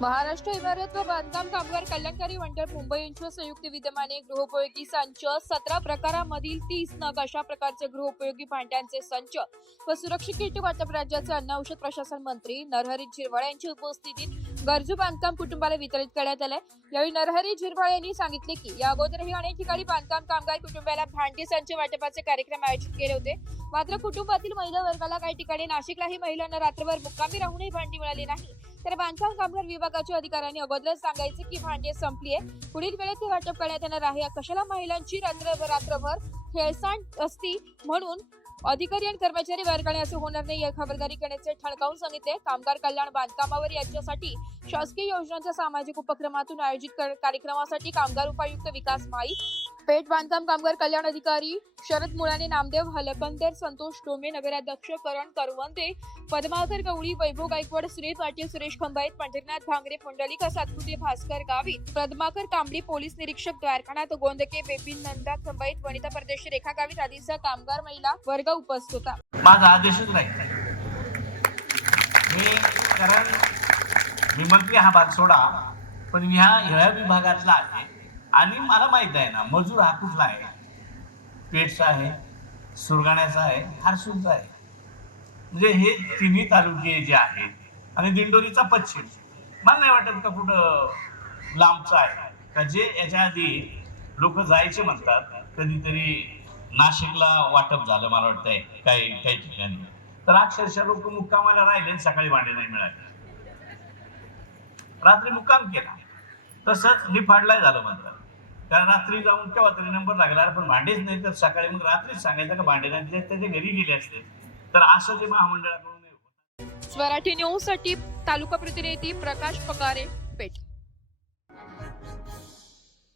महाराष्ट्र इमारत व बांधकाम कामगार कल्याणकारी मंडळ मुंबई यांच्या संयुक्त विद्यमाने गृहोपयोगी संच 17 प्रकारामधील 30 नग अशा प्रकारचे गृहोपयोगी भांड्यांचे संच व सुरक्षित किट वाटप राज्याचे अन्न औषध प्रशासन मंत्री नरहरी झिरवाळ यांच्या उपस्थितीत गरजू बांधकाम कुटुंबाला वितरित करण्यात आले। यावेळी नरहरी झिरवाळ यांनी सांगितले की या अगोदरही अनेक ठिकाणी बांधकाम कामगार कुटुंबाला भांडी संच वाटपाचे कार्यक्रम आयोजित केले होते, मात्र कुटुंबातील महिला वर्गाला काही ठिकाणी नाशिकलाही महिलांना रात्रभर मुक्कामी राहूनही भांडी मिळाली नाही। तर बांधकाम कामगार विभागाच्या अधिकाऱ्यांनी अगोदरच सांगायचे की भांडी संपली आहे, पुढील वेळेत ते वाटप करण्यात येणार आहे। कशाला महिलांची रात्रभर हेळसांड असती म्हणून अधिकारी आणि कर्मचारी वर्गाने असे होणार नाही या खबरदारी करण्याचे ठणकावून सांगितले। कामगार कल्याण बांधकामावर यांच्यासाठी शासकीय योजनांच्या सामाजिक उपक्रमातून आयोजित कार्यक्रमासाठी कामगार उपायुक्त विकास माई, पेठ बांधकाम कामगार कल्याण अधिकारी शरद मुळाने, नामदेव हलकंदर, संतोष डोमे, नगराध्यक्ष करण करवंते, पद्माकर गवळी, वैभव गायकवाड, सुनील पाटील, सुरेश खंबाईत, पंढरीनाथ भांगरे, पुंडलिक सातपुते, भास्कर गावित, पद्माकर कांबडी, पोलीस निरीक्षक द्वारकानाथ गोंदके, बेबीन नंदा खंबाईत, वनिता परदेशी, रेखा गावित आदींसह कामगार महिला वर्ग उपस्थित होता। माझा आदेशच नाही, कारण मी मंत्री हा भाग सोडा, पण ह्या विभागातला आहे आणि मला माहित आहे ना मजूर हा कुठला आहे, पेठचा आहे, सुरगाण्याचा आहे, हरसूलचा आहे, म्हणजे हे तिन्ही तालुके जे आहेत आणि दिंडोरीचा पश्चिम, मला नाही वाटत का कुठं लांबचा आहे का जे याच्या आधी लोक जायचे म्हणतात। कधीतरी नाशिकला वाटप झालं मला वाटतंय काही ठिकाणी, तर अक्षरशः लोक मुक्कामाला राहिले, सकाळी भांडे नाही मिळाले, रात्री मुक्काम केला, तसंच निफाडला झालं म्हणतात, कारण रात्री जाऊन केव्हा तरी नंबर लागला पण भांडेच नाही, तर सकाळी मग रात्रीच सांगायचं का भांडे नाही, त्याच्या घरी गेले असते, तर असं ते महामंडळाकडून। स्वराठी न्यूज साठी तालुका प्रतिनिधी प्रकाश पकारे।